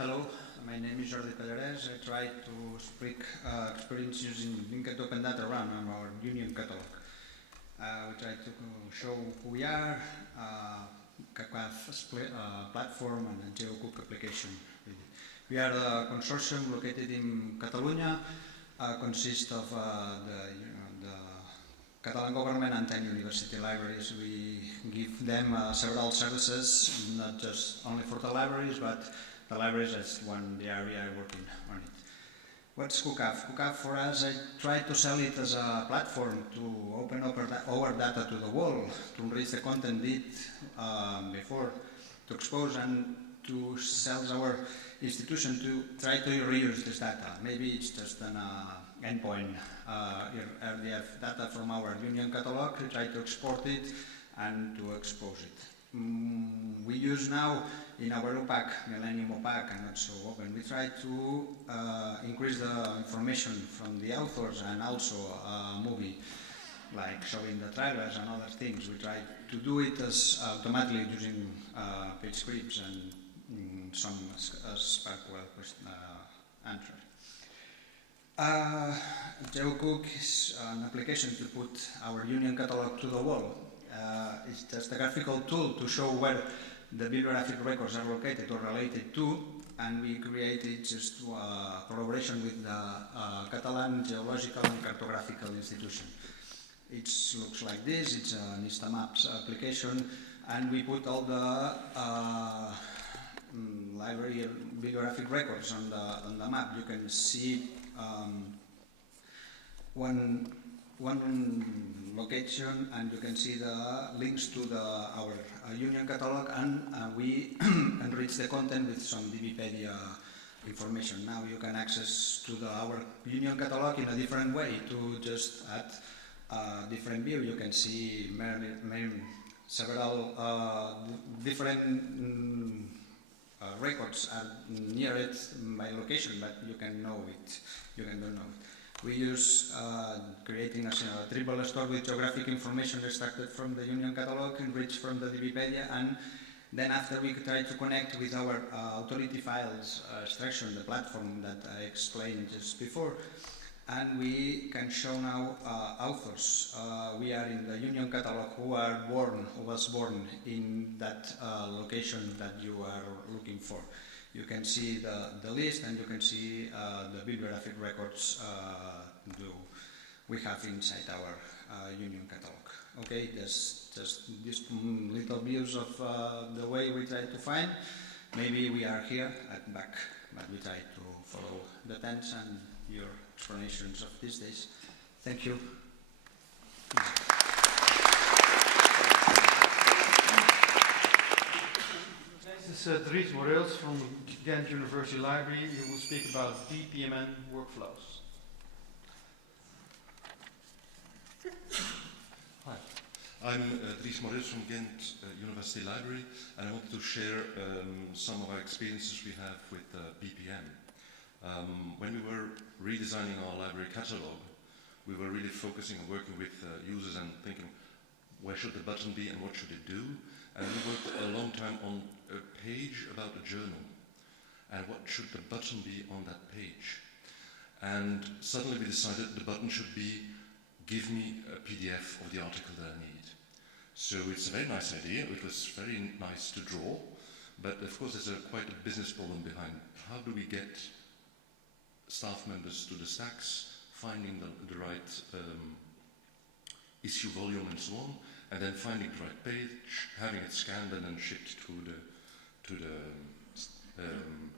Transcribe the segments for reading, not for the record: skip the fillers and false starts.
Hello, my name is Jordi Pallares. I try to speak experience using linked open data around our union catalog. We try to show who we are, platform and a geocook application. We are a consortium located in Catalonia, consists of the Catalan government and 10 university libraries. We give them several services, not just only for the libraries, but the libraries is the area I work on it. What's CookUp? CookUp for us, I try to sell it as a platform to open up our data to the world, to enrich the content did before, to expose and to sell our institution to try to reuse this data. Maybe it's just an endpoint. RDF data from our union catalog, we try to export it and to expose it. We use now in our OPAC, Millennium OPAC, and not so open, we try to increase the information from the authors and also a movie, like showing the trailers and other things. We try to do it as automatically using page scripts and some SparkWell answer. GeoCook is an application to put our union catalog to the wall. It's just a graphical tool to show where the bibliographic records are located or related to, and we created just collaboration with the Catalan Geological and Cartographical Institution. It looks like this. It's an Instamaps application, and we put all the library bibliographic records on the map. You can see one location, and you can see the links to our union catalog, and we enrich the content with some DBpedia information. Now you can access to our union catalog in a different way, to just add a different view. You can see several different records are near it by location, but you can know it, you can don't know it. We use creating a triple store with geographic information extracted from the union catalog, enriched from the DBpedia, and then after we try to connect with our authority files extraction, the platform that I explained just before, and we can show now authors. We are in the union catalog who was born in that location that you are looking for. You can see the list, and you can see the bibliographic records we have inside our union catalog. Okay, just these little views of the way we try to find. Maybe we are here at back, but we try to follow the trends and your explanations of these days. Thank you. This is Dries Morels from Ghent University Library. He will speak about BPMN workflows. Hi, I'm Dries Morels from Ghent University Library, and I wanted to share some of our experiences we have with BPM. When we were redesigning our library catalog, we were really focusing on working with users and thinking, where should the button be and what should it do? And we worked a long time on a page about a journal, and what should the button be on that page? And suddenly we decided the button should be, give me a PDF of the article that I need. So it's a very nice idea. It was very nice to draw, but of course there's quite a business problem behind. How do we get staff members to the stacks, finding the right issue volume and so on, and then finding the right page, having it scanned and then shipped to the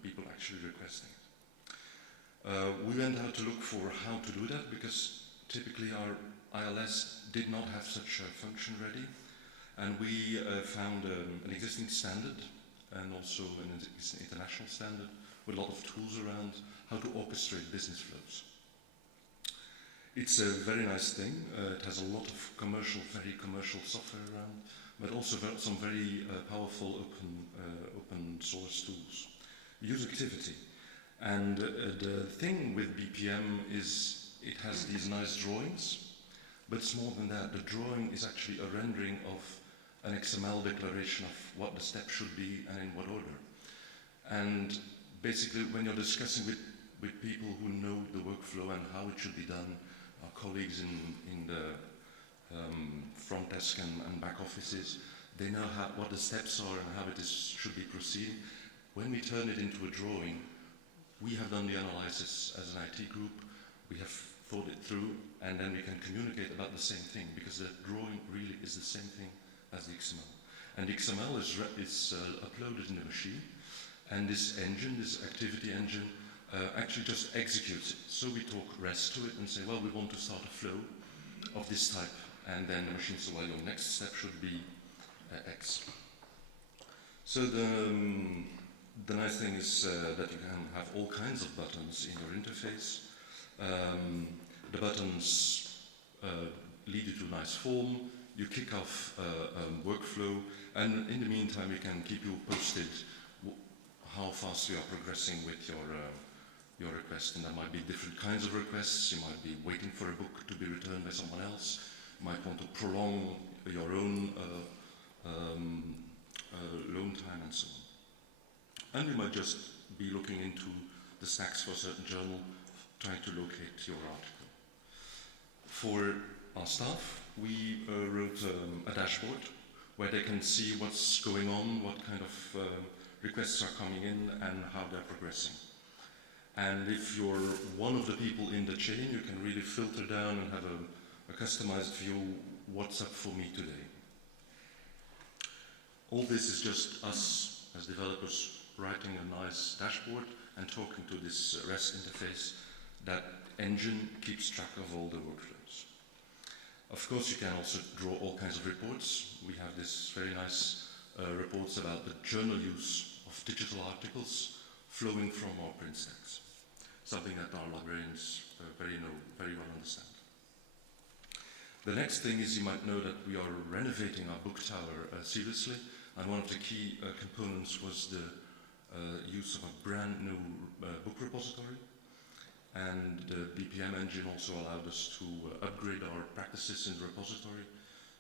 people actually requesting it. We went out to look for how to do that, because typically our ILS did not have such a function ready, and we found an existing standard and also an international standard with a lot of tools around how to orchestrate business flows. It's a very nice thing. It has a lot of very commercial software around, but also some very powerful open source tools. Useactivity. And the thing with BPM is it has these nice drawings, but it's more than that. The drawing is actually a rendering of an XML declaration of what the step should be and in what order. And basically when you're discussing with people who know the workflow and how it should be done, our colleagues in the front desk and back offices, they know what the steps are and how should be proceeded. When we turn it into a drawing, we have done the analysis as an IT group, we have thought it through, and then we can communicate about the same thing, because the drawing really is the same thing as the XML. And the XML is uploaded in the machine, and this engine, this activity engine, actually just executes it. So we talk REST to it and say, well, we want to start a flow of this type, and then the machine says, well, your next step should be X. So the nice thing is that you can have all kinds of buttons in your interface. The buttons lead you to a nice form. You kick off workflow, and in the meantime, we can keep you posted how fast you are progressing with your request. And there might be different kinds of requests. You might be waiting for a book to be returned by someone else. You might want to prolong your own loan time and so on. And you might just be looking into the stacks for a certain journal, trying to locate your article. For our staff, we wrote a dashboard where they can see what's going on, what kind of requests are coming in, and how they're progressing. And if you're one of the people in the chain, you can really filter down and have a customized view, what's up for me today. All this is just us as developers writing a nice dashboard and talking to this REST interface. That engine keeps track of all the workflows. Of course, you can also draw all kinds of reports. We have this very nice reports about the journal use of digital articles flowing from our print stacks, something that our librarians very well understand. The next thing is, you might know that we are renovating our book tower seriously, and one of the key components was the use of a brand new book repository. And the BPM engine also allowed us to upgrade our practices in the repository.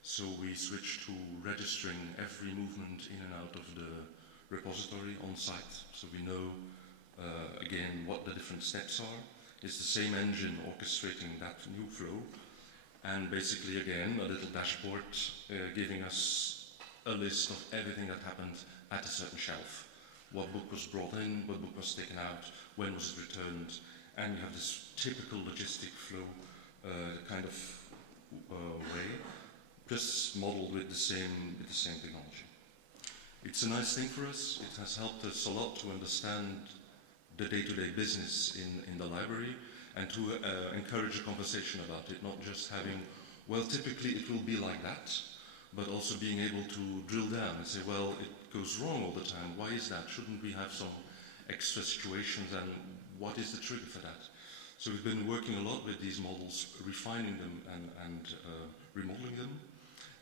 So we switched to registering every movement in and out of the repository on site. So we know, again, what the different steps are. It's the same engine orchestrating that new flow. And basically, again, a little dashboard giving us a list of everything that happened at a certain shelf. What book was brought in, what book was taken out, when was it returned. And you have this typical logistic flow kind of way, just modeled with the same technology. It's a nice thing for us. It has helped us a lot to understand the day-to-day business in the library, and to encourage a conversation about it, not just having, well, typically it will be like that, but also being able to drill down and say, well, it goes wrong all the time. Why is that? Shouldn't we have some extra situations, and what is the trigger for that? So we've been working a lot with these models, refining them and remodeling them,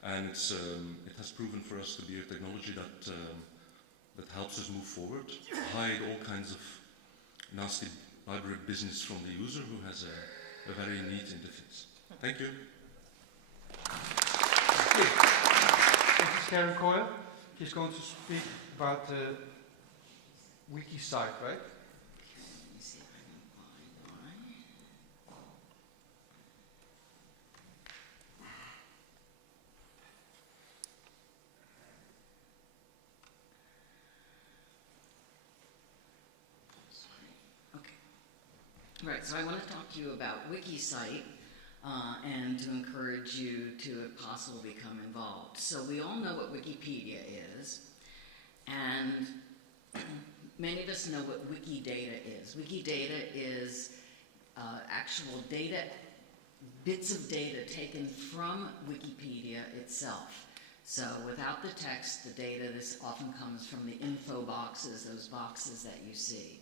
and it has proven for us to be a technology that helps us move forward, hide all kinds of nasty library business from the user, who has a very neat interface. Thank you. This is Karen Coyle. She's going to speak about the wiki site, right? Right, so I want to talk to you about WikiSite and to encourage you to, if possible, become involved. So we all know what Wikipedia is, and many of us know what Wikidata is. Wikidata is actual data, bits of data taken from Wikipedia itself. So without the text, the data, this often comes from the info boxes, those boxes that you see.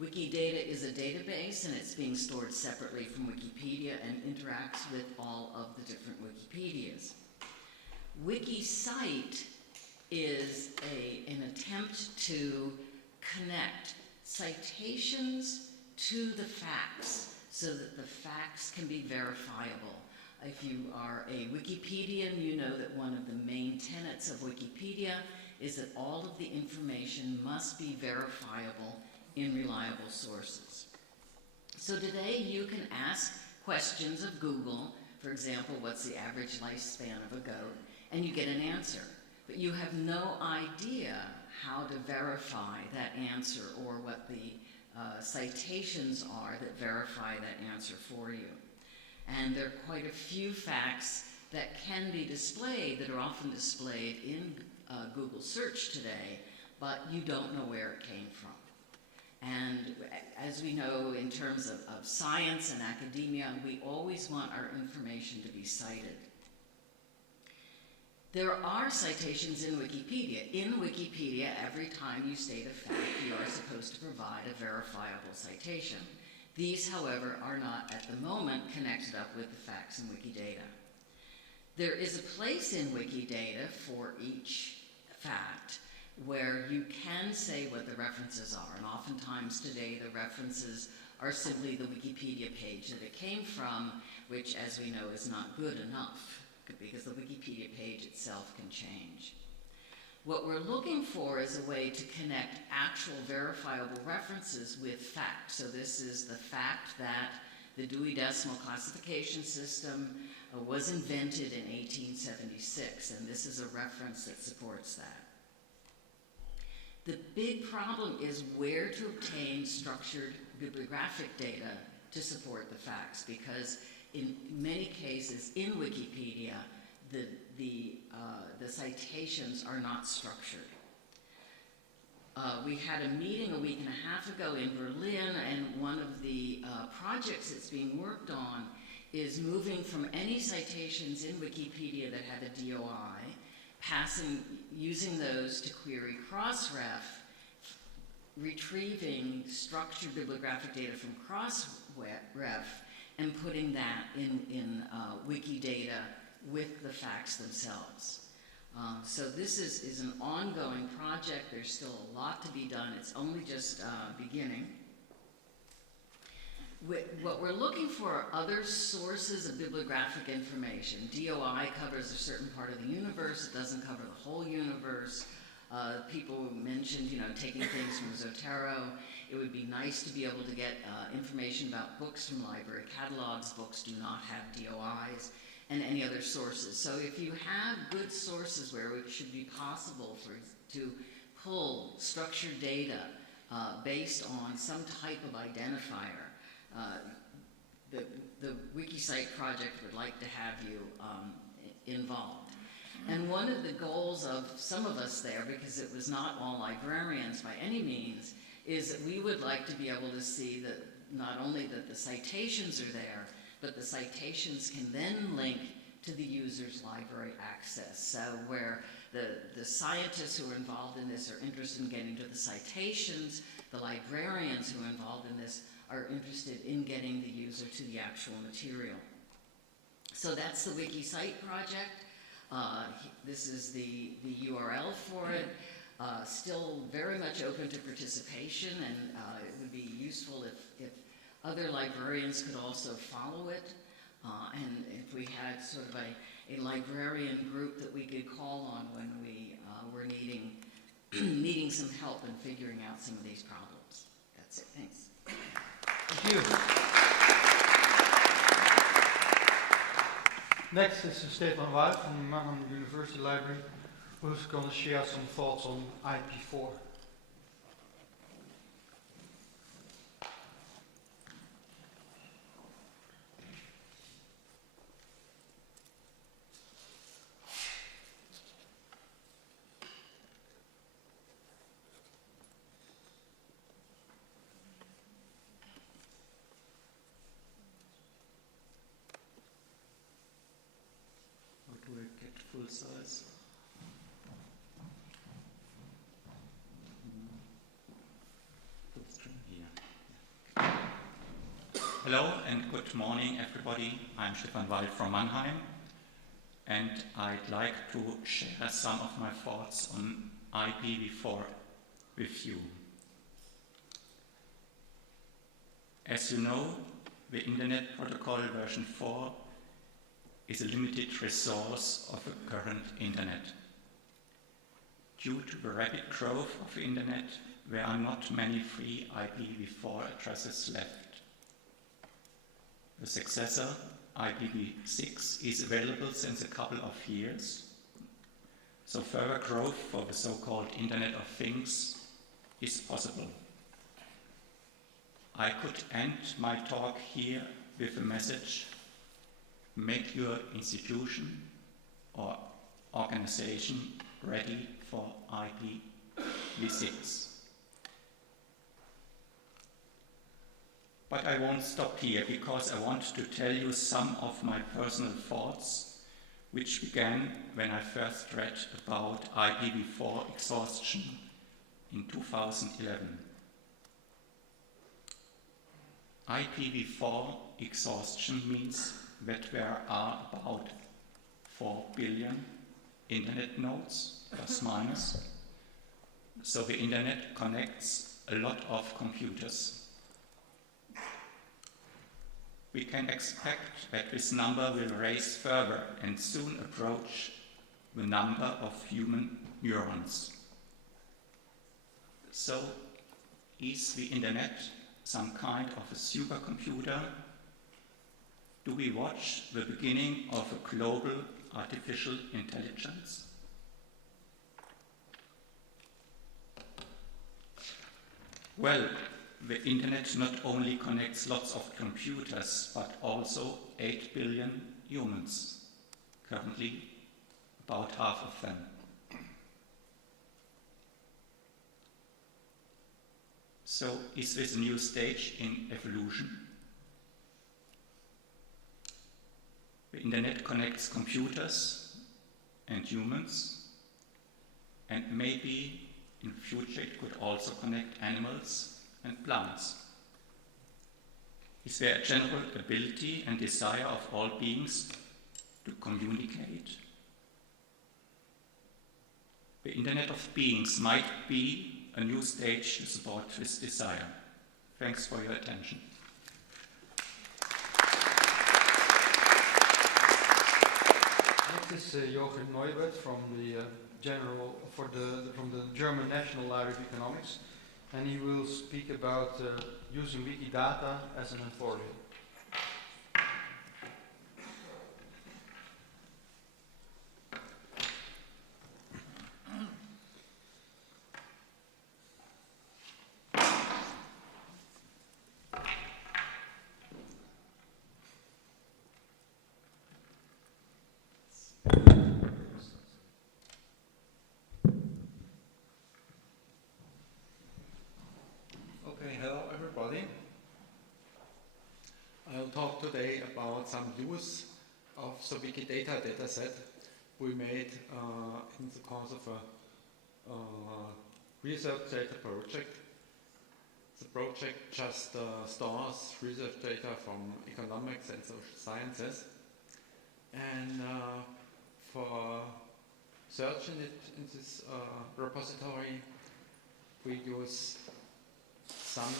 Wikidata is a database, and it's being stored separately from Wikipedia and interacts with all of the different Wikipedias. WikiSite is an attempt to connect citations to the facts so that the facts can be verifiable. If you are a Wikipedian, you know that one of the main tenets of Wikipedia is that all of the information must be verifiable in reliable sources. So today you can ask questions of Google, for example, what's the average lifespan of a goat, and you get an answer. But you have no idea how to verify that answer or what the citations are that verify that answer for you. And there are quite a few facts that can be displayed that are often displayed in Google search today, but you don't know where it came from. And as we know, in terms of science and academia, we always want our information to be cited. There are citations in Wikipedia. In Wikipedia, every time you state a fact, you are supposed to provide a verifiable citation. These, however, are not at the moment connected up with the facts in Wikidata. There is a place in Wikidata for each fact where you can say what the references are, and oftentimes today the references are simply the Wikipedia page that it came from, which, as we know, is not good enough, because the Wikipedia page itself can change. What we're looking for is a way to connect actual verifiable references with facts. So this is the fact that the Dewey Decimal Classification System was invented in 1876, and this is a reference that supports that. The big problem is where to obtain structured bibliographic data to support the facts, because in many cases in Wikipedia, the citations are not structured. We had a meeting a week and a half ago in Berlin, and one of the projects that's being worked on is moving from any citations in Wikipedia that had a DOI, using those to query Crossref, retrieving structured bibliographic data from Crossref, and putting that in Wikidata with the facts themselves. So this is an ongoing project. There's still a lot to be done. It's only just beginning. What we're looking for are other sources of bibliographic information. DOI covers a certain part of the universe. It doesn't cover the whole universe. People mentioned, taking things from Zotero. It would be nice to be able to get information about books from library catalogs. Books do not have DOIs, and any other sources. So if you have good sources where it should be possible to pull structured data based on some type of identifier, the WikiCite project would like to have you involved. And one of the goals of some of us there, because it was not all librarians by any means, is that we would like to be able to see that not only that the citations are there, but the citations can then link to the user's library access. So where the scientists who are involved in this are interested in getting to the citations, the librarians who are involved in this are interested in getting the user to the actual material. So that's the WikiCite project. This is the URL for it. Still very much open to participation, and it would be useful if other librarians could also follow it. And if we had sort of a librarian group that we could call on when we were needing some help in figuring out some of these problems. That's it. Thanks. Thank you. Next is Stefan Wout from Mannheim University Library, who's going to share some thoughts on IP4. Do I get full size? Full screen here. Hello and good morning, everybody. I'm Stefan Wald from Mannheim, and I'd like to share some of my thoughts on IPv4 with you. As you know, the Internet Protocol version 4 is a limited resource of the current Internet. Due to the rapid growth of the Internet, there are not many free IPv4 addresses left. The successor, IPv6, is available since a couple of years, so further growth for the so-called Internet of Things is possible. I could end my talk here with a message: make your institution or organization ready for IPv6. But I won't stop here, because I want to tell you some of my personal thoughts, which began when I first read about IPv4 exhaustion in 2011. IPv4 exhaustion means that there are about 4 billion internet nodes, plus minus. So the internet connects a lot of computers. We can expect that this number will rise further and soon approach the number of human neurons. So, is the internet some kind of a supercomputer? Do we watch the beginning of a global artificial intelligence? Well, the internet not only connects lots of computers, but also 8 billion humans, currently about half of them. So, is this a new stage in evolution? The internet connects computers and humans, and maybe in the future it could also connect animals and plants. Is there a general ability and desire of all beings to communicate? The Internet of Beings might be a new stage to support this desire. Thanks for your attention. Next is Jochen Neubert from the from the German National Library of Economics, and he will speak about using Wikidata as an authority. Hello everybody. I'll talk today about some use of the Wikidata dataset we made in the course of a research data project. The project just stores research data from economics and social sciences, and for searching it in this repository we use some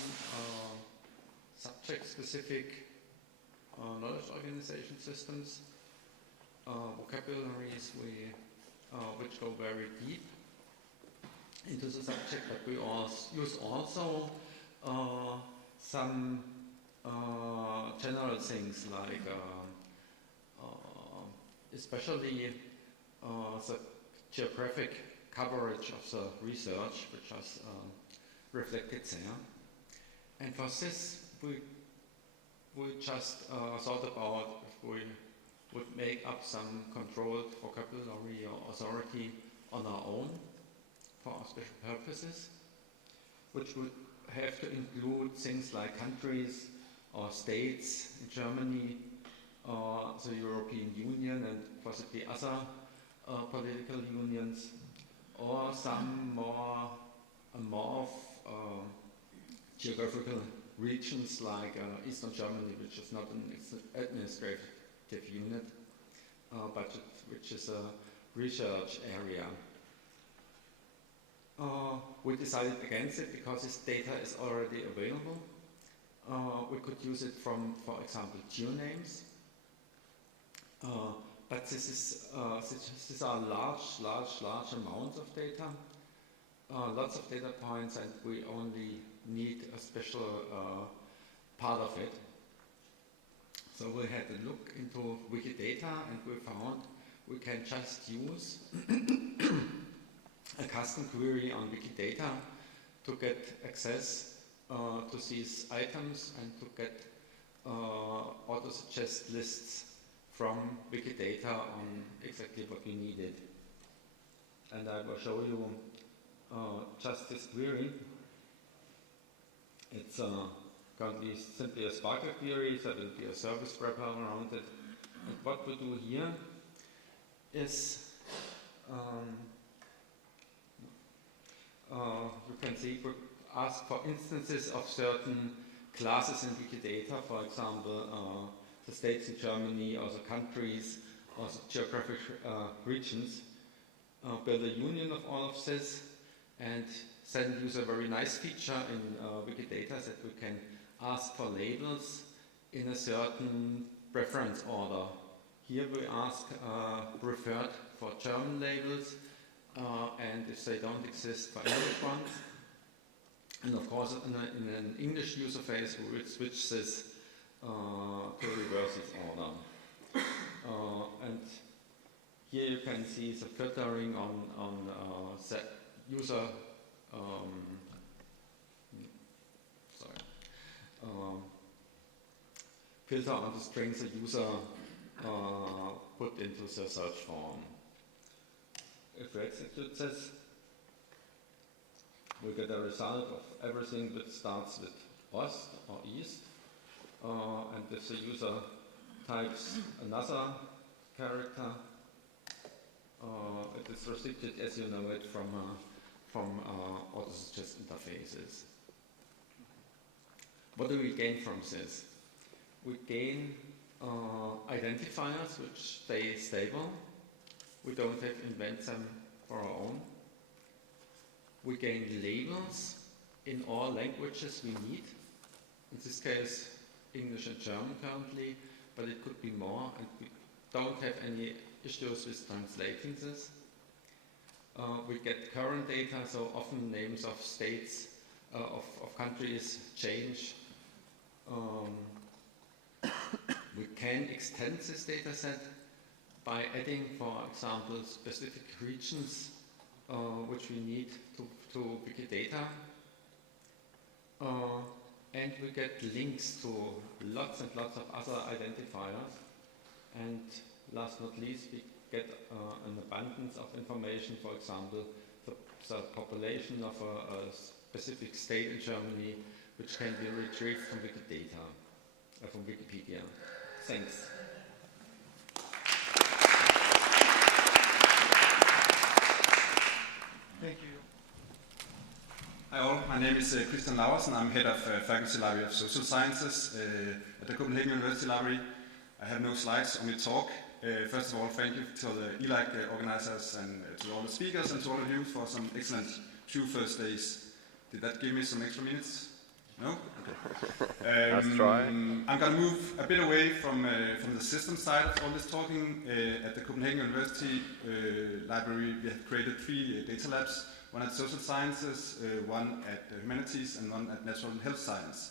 subject-specific knowledge organization systems, vocabularies which go very deep into the subject, but we use also some general things like especially the geographic coverage of the research, which is reflected there. And for this, we just thought about if we would make up some controlled vocabulary or authority on our own for our special purposes, which would have to include things like countries or states in Germany, or the European Union and possibly other political unions, or some more geographical regions like Eastern Germany, which is not an administrative unit, but which is a research area. We decided against it because this data is already available. We could use it from, for example, geonames. But these are large amounts of data. lots of data points, and we only need a special part of it. So we had a look into Wikidata, and we found we can just use a custom query on Wikidata to get access to these items and to get auto-suggest lists from Wikidata on exactly what we needed. And I will show you just this query. It's going to be simply a Sparkle query, so there will be a service wrapper around it. And what we do here is, you can see we ask for instances of certain classes in Wikidata, for example, the states in Germany, or the countries, or the geographic regions. Build a union of all of this, and then use a very nice feature in Wikidata that we can ask for labels in a certain preference order. Here we ask preferred for German labels, and if they don't exist, for English ones. And of course, in an English user phase, we will switch this to reverse this order. And here you can see the filtering on the user filter on the strings the user put into the search form. If we execute this, we get a result of everything that starts with Ost or East. And if the user types another character, it is restricted, as you know it, from auto-suggest interfaces. What do we gain from this? We gain identifiers which stay stable. We don't have to invent them for our own. We gain labels in all languages we need. In this case, English and German currently, but it could be more, and we don't have any issues with translating this. We get current data, so often names of states, of countries change. We can extend this data set by adding, for example, specific regions which we need to Wikidata. And we get links to lots and lots of other identifiers. And last but not least, we get an abundance of information, for example, the population of a specific state in Germany, which can be retrieved from Wikidata, from Wikipedia. Thanks. Thank you. Hi all, my name is Christian Laursen. I'm head of Faculty Library of Social Sciences at the Copenhagen University Library. I have no slides on my talk. First of all, thank you to the ELAG organizers and to all the speakers and to all of you for some excellent 2 first days. Did that give me some extra minutes? No? Okay. Let's try. I'm going to move a bit away from the system side of all this talking. At the Copenhagen University Library, we have created 3 data labs, one at social sciences, one at humanities, and one at natural health science.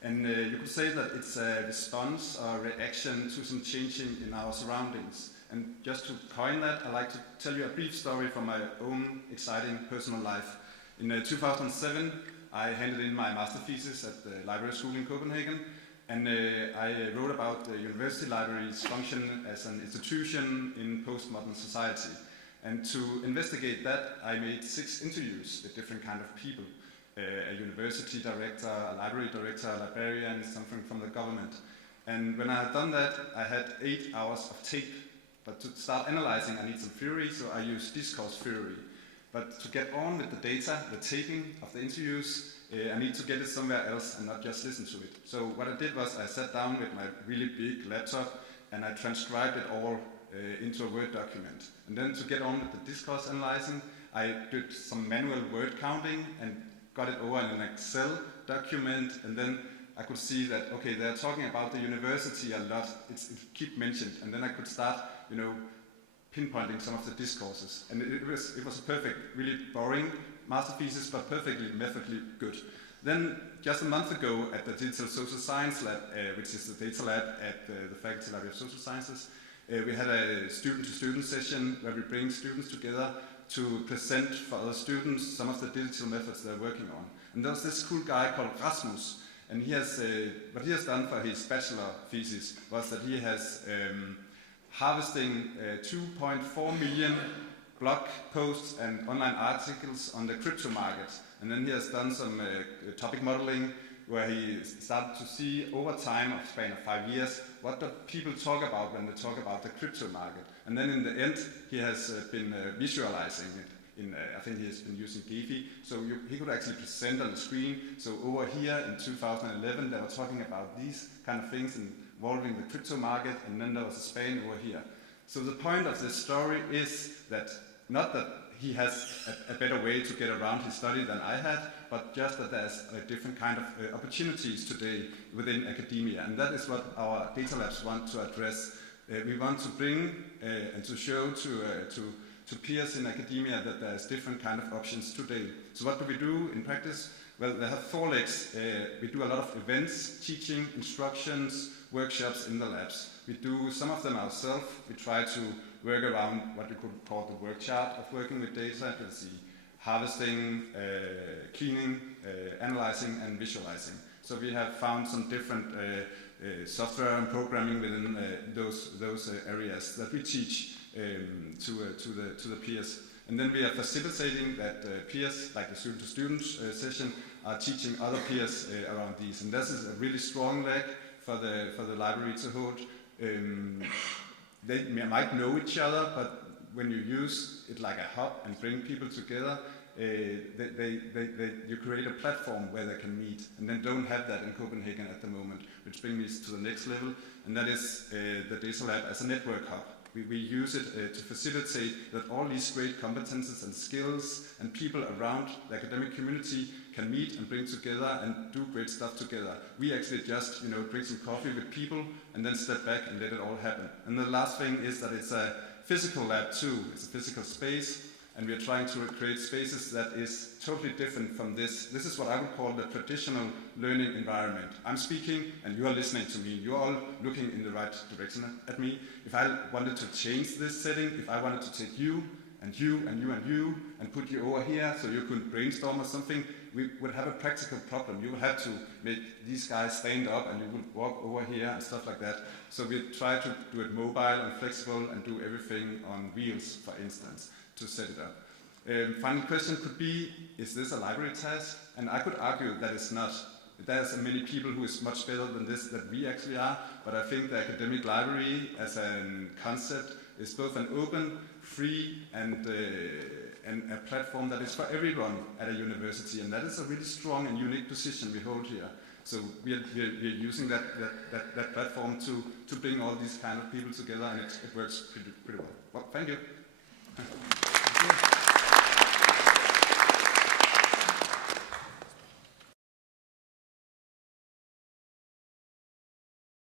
And you could say that it's a response or reaction to some changing in our surroundings. And just to coin that, I'd like to tell you a brief story from my own exciting personal life. In 2007, I handed in my master thesis at the library school in Copenhagen, and I wrote about the university library's function as an institution in postmodern society. And to investigate that, I made 6 interviews with different kind of people. A university director, a library director, a librarian, something from the government. And when I had done that, I had 8 hours of tape. But to start analyzing, I need some theory, so I used discourse theory. But to get on with the data, the taping of the interviews, I need to get it somewhere else and not just listen to it. So what I did was I sat down with my really big laptop and I transcribed it all into a Word document. And then to get on with the discourse analyzing, I did some manual word counting and got it over in an Excel document, and then I could see that, okay, they're talking about the university a lot, it keep mentioned, and then I could start, pinpointing some of the discourses. And it was a perfect, really boring, master thesis, but perfectly methodically good. Then, just a month ago at the Digital Social Science Lab, which is the data lab at the Faculty Library of Social Sciences, we had a student-to-student session where we bring students together to present for other students some of the digital methods they're working on. And there was this cool guy called Rasmus, and he has, what he has done for his bachelor thesis was that he has harvesting 2.4 million blog posts and online articles on the crypto market. And then he has done some topic modeling where he started to see over time, of span of 5 years, what do people talk about when they talk about the crypto market. And then in the end, he has been visualizing it. I think he has been using Gephi, so he could actually present on the screen. So over here in 2011, they were talking about these kind of things involving the crypto market, and then there was a span over here. So the point of this story is that not that he has a better way to get around his study than I had, but just that there's a different kind of opportunities today within academia, and that is what our data labs want to address. We want to bring and to show to peers in academia that there's different kind of options today. So what do we do in practice? Well, they have 4 legs. We do a lot of events, teaching, instructions, workshops in the labs. We do some of them ourselves. We try to work around what we could call the work chart of working with data. You see harvesting, cleaning, analyzing, and visualizing. So we have found some different software and programming within those areas that we teach to the peers. And then we are facilitating that peers, like the student-to-student session, are teaching other peers around these. And this is a really strong leg for the library to hold. They might know each other, but when you use it like a hub and bring people together, you create a platform where they can meet, and then don't have that in Copenhagen at the moment, which brings me to the next level, and that is the data lab as a network hub. We use it to facilitate that all these great competences and skills and people around the academic community can meet and bring together and do great stuff together. We actually just drink some coffee with people and then step back and let it all happen. And the last thing is that it's a physical lab too. It's a physical space, and we are trying to create spaces that is totally different from this. This is what I would call the traditional learning environment. I'm speaking and you are listening to me. You're all looking in the right direction at me. If I wanted to change this setting, if I wanted to take you and you and you and you and put you over here so you could brainstorm or something, we would have a practical problem. You would have to make these guys stand up and you would walk over here and stuff like that. So we try to do it mobile and flexible and do everything on wheels, for instance, to set it up. Final question could be, is this a library task? And I could argue that it's not. There's many people who is much better than this than we actually are, but I think the academic library as a concept is both an open, free, and a platform that is for everyone at a university, and that is a really strong and unique position we hold here. So we're using that platform to bring all these kind of people together, and it works pretty well. Well, thank you. Thank you.